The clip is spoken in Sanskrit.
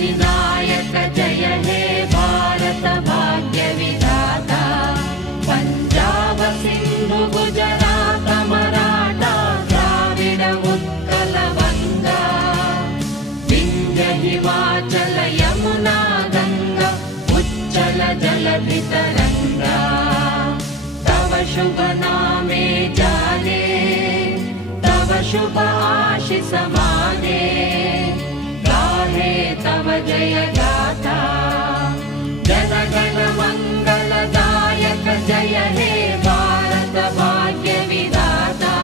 अधिनायक जय हे भारत भाग्य विधाता पंजाब सिंधु गुजरात मराठा द्राविड उत्कल गंगा विंध्य हिमाचल यमुना गंगा उच्चल जलधि तरंगा तव शुभ नामे जाने तव शुभ आशीष माने गाहे तव जय